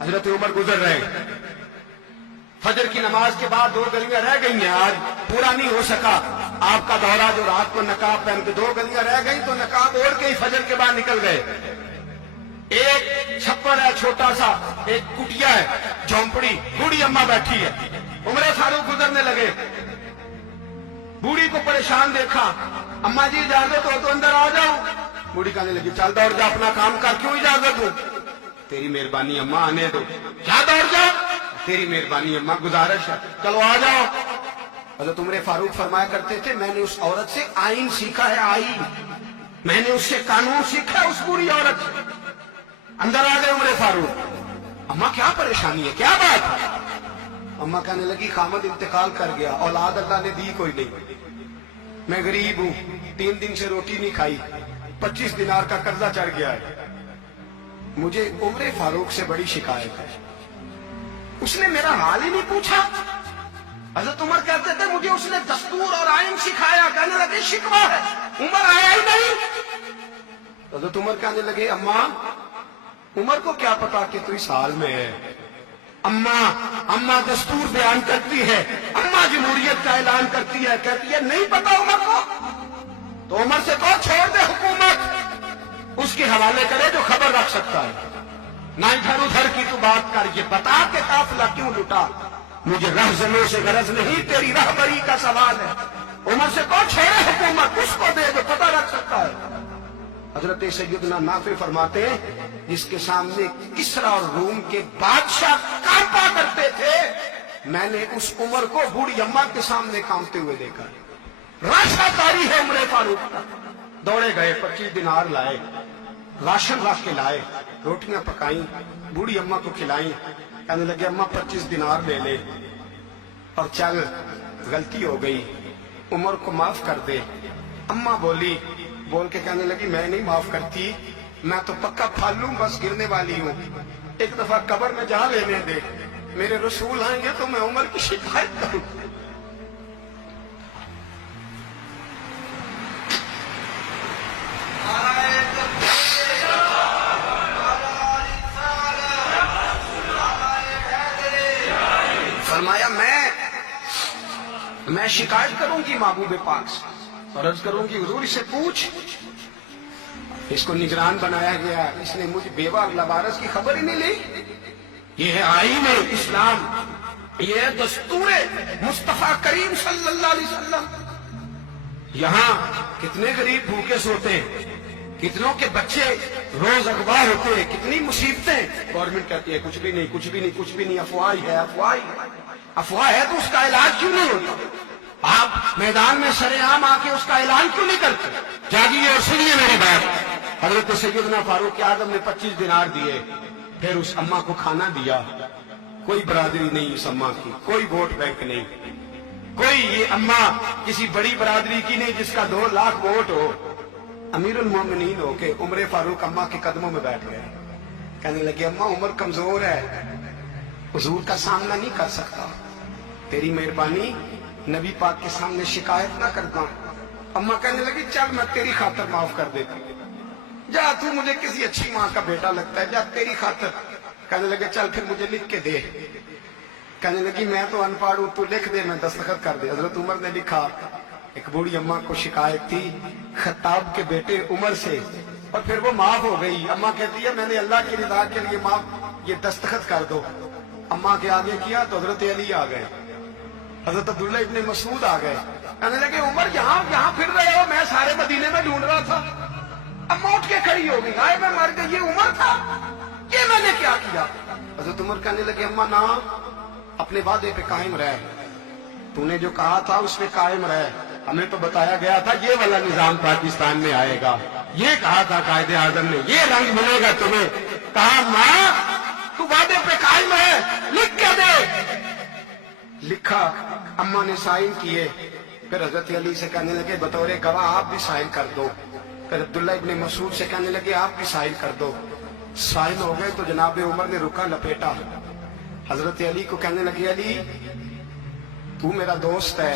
حضرت عمر گزر رہے ہیں، فجر کی نماز کے بعد 2 گلیاں رہ گئی ہیں، آج پورا نہیں ہو سکا آپ کا دورہ جو رات کو نقاب پہن کے 2 گلیاں رہ گئی تو نقاب اوڑھ کے ہی فجر کے بعد نکل گئے۔ ایک چھپر ہے چھوٹا سا، ایک کٹیا ہے جھونپڑی، بوڑھی اماں بیٹھی ہے، عمر فاروق گزرنے لگے، بوڑھی کو پریشان دیکھا، اماں جی اجازت ہو تو اندر آ جاؤ۔ بوڑھی کہنے لگی چل دوڑ جا اپنا کام کر، کیوں اجازت دوں؟ تیری مہربانی اماں آنے دو۔ کیا دوڑ جا؟ تیری مہربانی اماں گزارش ہے، چلو آ جاؤ۔ حضرت عمر فاروق فرمایا کرتے تھے میں نے اس عورت سے آئین سیکھا ہے، آئین، میں نے اس سے قانون سیکھا ہے، اس بری عورت سے۔ اندر آ گئے عمر فاروق، اماں کیا پریشانی ہے، کیا بات ہے؟ اماں کہنے لگی خامد انتقال کر گیا، اولاد اللہ نے دی کوئی نہیں، میں غریب ہوں، 3 دن سے روٹی نہیں کھائی، 25 دینار کا قرضہ چڑھ گیا ہے، مجھے عمر فاروق سے بڑی شکایت ہے، اس نے میرا حال ہی نہیں پوچھا۔ حضرت عمر کہتے تھے مجھے اس نے دستور اور آئین سکھایا، کہنے لگے شکوہ ہے، عمر آیا ہی نہیں۔ حضرت عمر کہنے لگے اماں عمر کو کیا پتا کہ تو اس حال میں ہے، اماں دستور بیان کرتی ہے، اماں جمہوریت کا اعلان کرتی ہے، کہتی ہے نہیں پتا عمر کو، تو عمر سے کہو چھوڑ دے حکومت، اس کے حوالے کرے جو خبر رکھ سکتا ہے، نہ ادھر ادھر کی تو بات کر، یہ بتا کہ قافلہ کیوں لٹا، مجھے رہزنوں سے غرض نہیں، تیری رہبری کا سوال ہے، عمر سے کہو چھوڑے حکومت، اس کو دے جو پتہ رکھ سکتا ہے۔ حضرت سیدنا نافع فرماتے ہیں جس کے سامنے کسرا اور روم کے بادشاہ کانپا کرتے تھے، میں نے اس عمر کو بوڑھی اماں کے سامنے کانپتے ہوئے دیکھا۔ راشا تاری ہے عمر فاروق کا، دوڑے گئے، 25 دینار لائے، راشن رکھ کے لائے، روٹیاں پکائیں، بوڑھی اماں کو کھلائیں، کہنے لگے اماں 25 دینار لے لے اور چل، غلطی ہو گئی، عمر کو معاف کر دے۔ اماں بول کے کہنے لگی میں نہیں معاف کرتی، میں تو پکا پھالوں، بس گرنے والی ہوں، ایک دفعہ قبر میں جا لینے دے، میرے رسول آئیں گے تو میں عمر کی شکایت کروں۔ فرمایا میں شکایت کروں گی محبوب پاک سے اور عرض کروں گی حضور اس سے پوچھ، اس کو نگران بنایا گیا، اس نے مجھے بیوہ لوارث کی خبر ہی نہیں لی، یہ ہے آئین اسلام، یہ ہے دستور مصطفیٰ کریم صلی اللہ علیہ وسلم۔ یہاں کتنے غریب بھوکے سوتے ہیں، کتنوں کے بچے روز اغوا ہوتے ہیں، کتنی مصیبتیں، گورنمنٹ کہتی ہے کچھ بھی نہیں کچھ بھی نہیں کچھ بھی نہیں، افواہ ہے، افواہ ہے تو اس کا علاج کیوں نہیں ہوتا؟ آپ میدان میں سرے عام آ کے اس کا اعلان کیوں نہیں کرتے؟ جاگیے اور سنیے میری بات۔ حضرت سیدنا فاروق اعظم نے 25 دینار دیے، پھر اس اماں کو کھانا دیا، کوئی برادری نہیں اس اماں کی، کوئی ووٹ بینک نہیں، کوئی یہ اماں کسی بڑی برادری کی نہیں جس کا 2 لاکھ ووٹ ہو۔ امیر المومنین ہو کے عمر فاروق اماں کے قدموں میں بیٹھ گئے، کہنے لگے اماں عمر کمزور ہے، حضور کا سامنا نہیں کر سکتا، تیری مہربانی نبی پاک کے سامنے شکایت نہ کرتا۔ اماں کہنے لگی چل میں تیری خاطر معاف کر دیتی، جا تو مجھے کسی اچھی ماں کا بیٹا لگتا ہے، جا تیری خاطر۔ کہنے لگے چل پھر مجھے لکھ کے دے، کہنے لگی میں تو ان پڑھ ہوں، تو لکھ دے میں دستخط کر دے۔ حضرت عمر نے لکھا، ایک بوڑھی اماں کو شکایت تھی خطاب کے بیٹے عمر سے، اور پھر وہ معاف ہو گئی۔ اماں کہتی ہے میں نے اللہ کی رضا کے لیے معاف، یہ دستخط کر دو۔ اماں کے آگے کیا تو حضرت علی آ گئے، حضرت عبداللہ ابن مسعود آ گئے، کہنے لگے عمر یہاں پھر رہے ہو، میں سارے مدینے میں ڈھونڈ رہا تھا۔ اماں اٹھ کے کھڑی ہو گئی، ہائے میں مر گئی، یہ عمر تھا، یہ میں نے کیا کیا؟ حضرت عمر کہنے لگے اماں نہ، اپنے وعدے پہ قائم رہ، تو نے جو کہا تھا اس پہ قائم رہ، ہمیں تو بتایا گیا تھا یہ والا نظام پاکستان میں آئے گا، یہ کہا تھا قائد اعظم نے، یہ رنگ ملے گا تمہیں۔ کہا ماں تو وعدے پہ قائم ہے، لکھ کے دے۔ لکھا، اماں نے سائن کیے، پھر حضرت علی سے کہنے لگے بطور گواہ آپ بھی سائن کر دو، پھر عبداللہ ابن مسعود سے کہنے لگے آپ بھی سائن کر دو۔ سائن ہو گئے تو جناب عمر نے رکا لپیٹا، حضرت علی کو کہنے لگے علی تو میرا دوست ہے،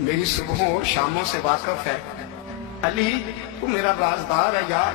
میری صبحوں اور شاموں سے واقف ہے، علی تو میرا رازدار ہے یار،